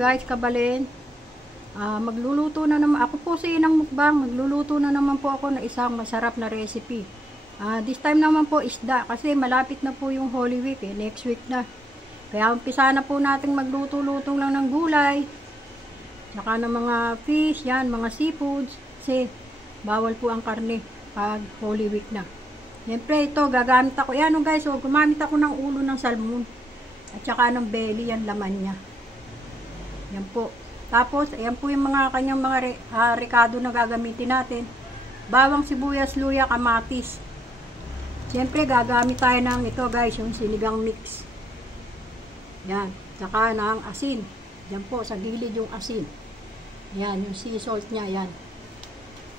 guys, kabalin. Magluluto na naman. Ako po si Inang Mukbang. Magluluto na naman po ako ng isang masarap na recipe. This time naman po isda. Kasi malapit na po yung Holy Week. Next week na. Kaya umpisa na po natin magluto-luto lang ng gulay. Saka ng mga fish, yan, mga seafoods. Kasi bawal po ang karne pag Holy Week na. Siyempre ito, gagamit ako. Yan guys, so, gumamit ako ng ulo ng salmon. At saka ng belly, yan laman niya. Yan po. Tapos, ayan po yung mga kanyang mga rekado na gagamitin natin. Bawang, sibuyas, luya, kamatis. Siyempre, gagamit tayo ng ito guys, yung sinigang mix. Yan. Saka ng asin. Yan po, sa gilid yung asin. Yan, yung sea salt niya, yan.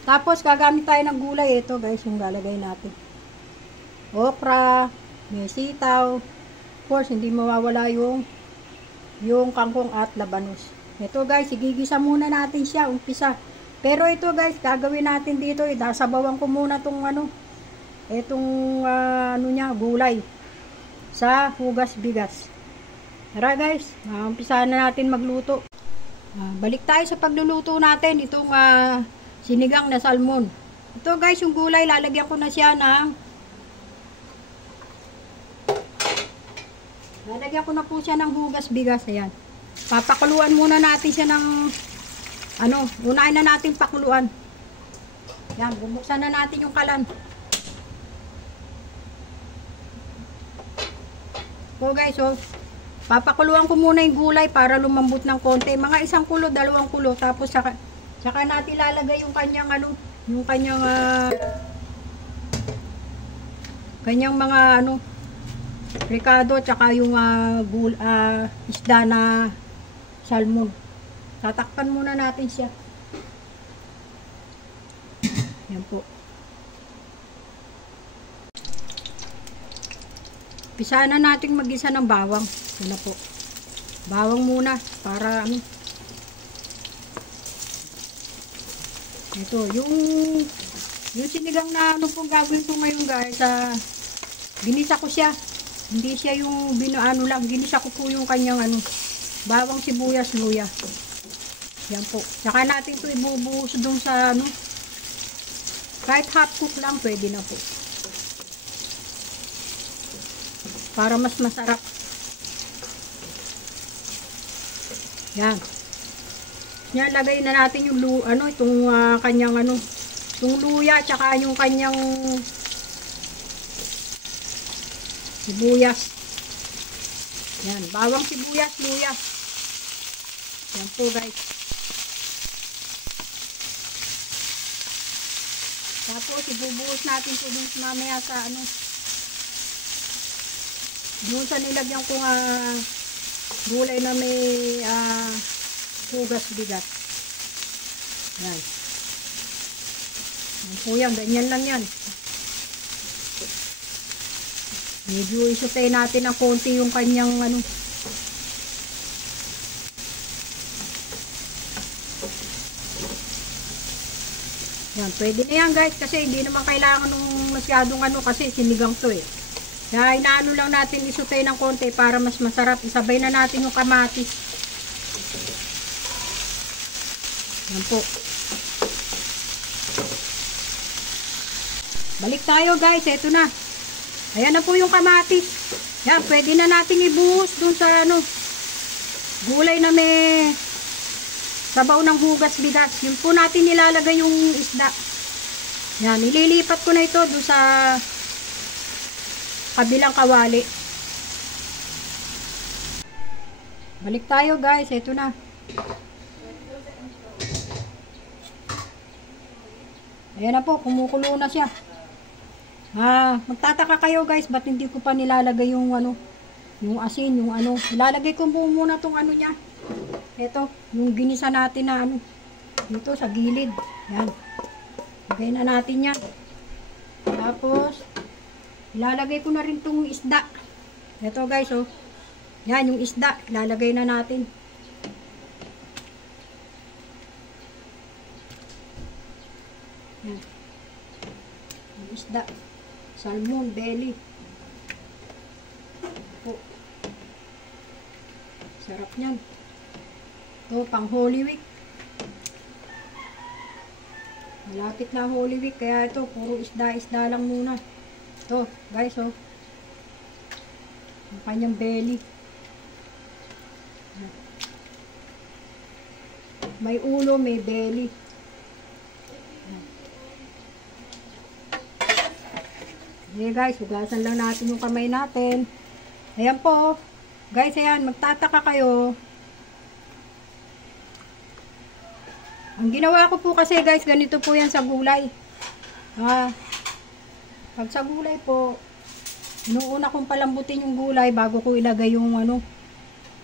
Tapos, gagamit tayo ng gulay. Ito guys, yung lalagay natin. Okra, may sitaw. Of course, hindi mawawala yung kangkong at labanos. Ito guys, igigisa muna natin siya, umpisa. Pero ito guys, gagawin natin dito, sasabawan ko muna tong gulay sa hugas bigas. Tara guys, umpisa na natin magluto. Balik tayo sa pagluluto natin, itong sinigang na salmon. Ito guys, yung gulay, lalagyan ko na siya lalagyan ko na po siya ng hugas bigas. Ayan. Papakuluan muna natin siya ng unahin na natin pakuluan. Ayan, bubuksan na natin yung kalan. So guys, papakuluan ko muna yung gulay para lumambot ng konti. Mga 1 kulo, 2 kulo. Tapos saka natin lalagay yung kanyang mga rekado, tsaka yung isda na salmon. Tatakpan muna natin siya. Yan po. Pisaan na natin mag-isa ng bawang. Yan na po. Bawang muna para ito, yung sinigang na pong gagawin ko ngayon guys, ginisa ko siya. Hindi siya yung lang, ginisa ko po yung kanyang bawang, sibuyas, luya. Yan po. Saka natin ito ibubuhos doon sa kahit half cook lang, pwede na po. Para mas masarap. Yan. Yan, lagay na natin yung itong kanyang itong luya, tsaka yung kanyang sibuyas. Yan, bawang, sibuyas, luya. Yan po guys. Tapos ibubuhos natin ito dun mamaya sa doon sa nilagyan ko gulay na may hugas bigas. Yan. Yan po yan, ganyan lang yan. Medyo isutay natin ng konti yung kanyang Yan, pwede na yan guys kasi hindi naman kailangan ng masyadong kasi sinigang to eh. Kaya inaano lang natin isutay ng konti para mas masarap. Isabay na natin yung kamatis. Yan po. Balik tayo guys, eto na. Ayan na po yung kamatis. Yan, pwede na natin ibuhos dun sa gulay na may sabaw ng hugas bigas. Yun po natin nilalagay yung isda. Yan, ililipat ko na ito dun sa kabilang kawali. Balik tayo guys, eto na. Ayan na po, kumukulo na siya. Magtataka kayo guys, ba't hindi ko pa nilalagay yung yung asin, yung ilalagay ko muna tong niya. Ito, yung ginisa natin na dito sa gilid. Yan. Lagay na natin yan. Tapos, ilalagay ko na rin tong isda. Ito guys, yan yung isda, ilalagay na natin. Yan. Yung isda. Salmon, belly. Po. Sarap niyan. Ito, pang Holy Week. Malapit na ang Holy Week, kaya ito, puro isda-isda lang muna. Ito, guys, oh. Ang kanyang belly. May ulo, may belly. Okay guys, hugasan lang natin yung kamay natin. Ayan po. Guys, ayan, magtataka kayo. Ang ginawa ko po kasi guys, ganito po yan sa gulay. Pag sa gulay po, inuuna kong palambutin yung gulay bago ko ilagay yung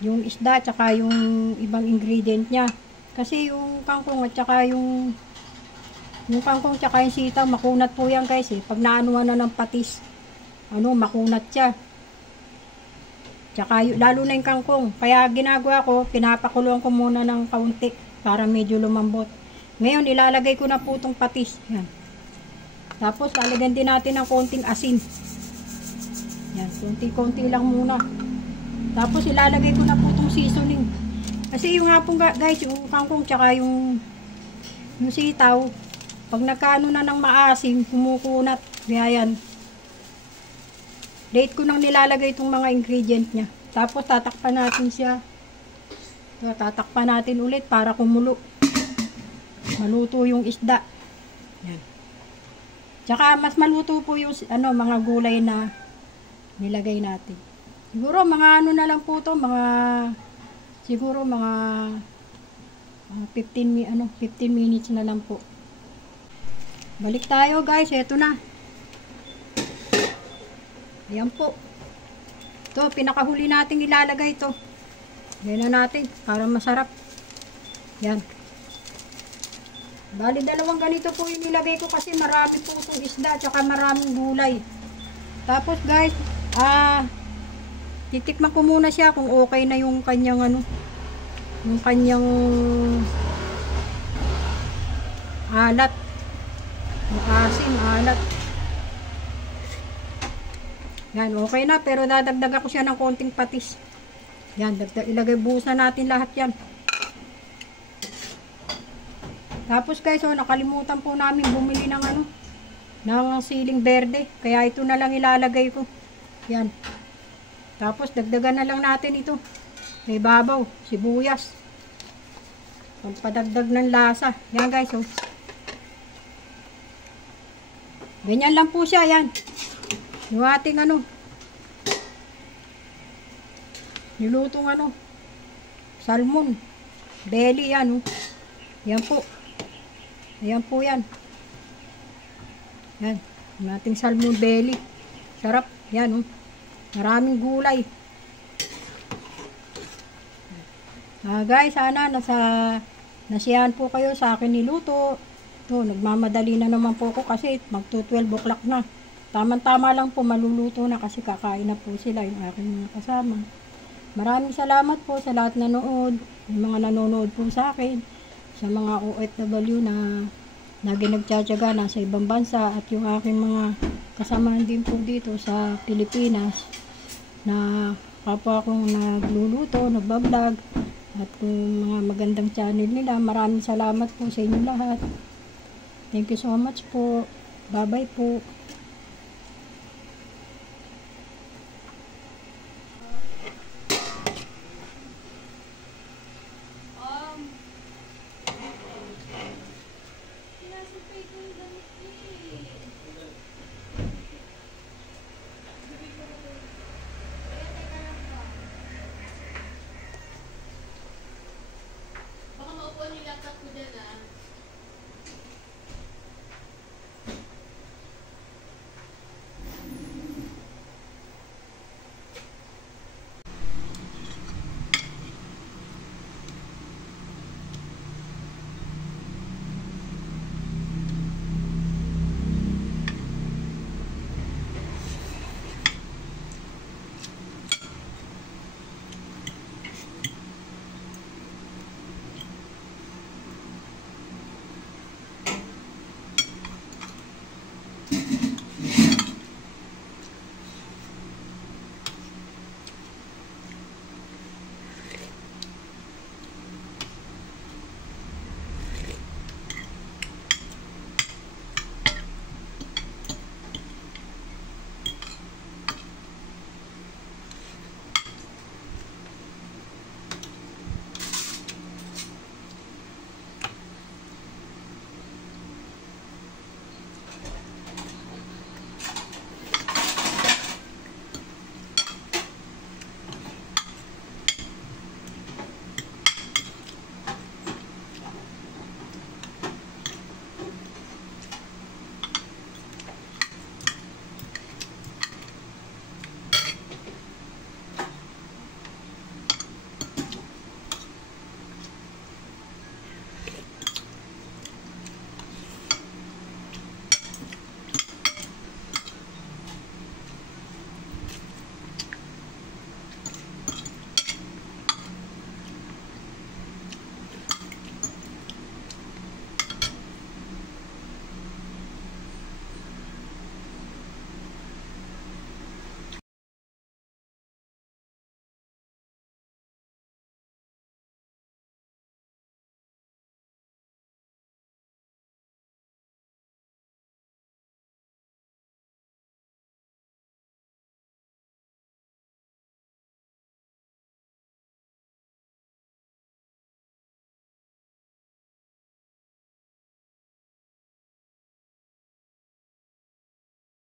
yung isda tsaka yung ibang ingredient niya. Kasi yung kangkong at tsaka yung kangkong tsaka yung sitaw, makunat po yan guys eh. Pag naanuhan na ng patis, makunat siya. Tsaka lalo na yung kangkong. Kaya ginagawa ko, pinapakuluan ko muna ng kaunti para medyo lumambot. Ngayon, ilalagay ko na po itong patis. Yan. Tapos, lalagyan din natin ng konting asin. Yan, konti-konti lang muna. Tapos, ilalagay ko na po itong seasoning. Kasi yung hapon guys, yung kangkong tsaka yung sitaw, pag nagkaano na ng maasim, kumukunat. Kaya yan. Late ko nang nilalagay itong mga ingredient niya. Tapos tatakpan natin siya. So, tatakpan natin ulit para kumulo. Maluto yung isda. Yan. Tsaka mas maluto po yung mga gulay na nilagay natin. Siguro mga na lang po to, siguro mga 15 minutes na lang po. Balik tayo guys, eto na. Ayan po. Ito, pinakahuli natin ilalagay ito. Yan na natin, para masarap. Yan. Bali, dalawang ganito po yung nilagay ko kasi marami po itong isda, tsaka maraming gulay. Tapos guys, titikman ko muna siya kung okay na yung kanyang yung kanyang alat. Yung asim, alat. Yan, okay na. Pero dadagdag ako siya ng konting patis. Yan, ilagay buhusan natin lahat yan. Tapos guys, nakalimutan po namin bumili ng ng siling berde. Kaya ito na lang ilalagay ko. Yan. Tapos dagdagan na lang natin ito. May babaw, sibuyas. Pagpadagdag ng lasa. Yan guys, ganyan lang po siya, yan. Yung ating nilutong salmon, belly yan, yan po. Ayan po yan. Yan, yung ating salmon belly. Sarap, yan maraming gulay. Guys, sana nasiyahan po kayo sa akin niluto. Ito, nagmamadali na naman po ako kasi magto 12 o'clock na. Tama-tama lang po, maluluto na kasi kakain na po sila yung aking mga kasama. Maraming salamat po sa lahat nanood, yung mga nanonood po sa akin, sa mga OFW na nagtiyatsaga nasa ibang bansa, at yung aking mga kasamahan din po dito sa Pilipinas na kapwa akong nagluluto, nagbablog, at kung mga magandang channel nila. Maraming salamat po sa inyo lahat. Thank you so much po. Bye-bye po.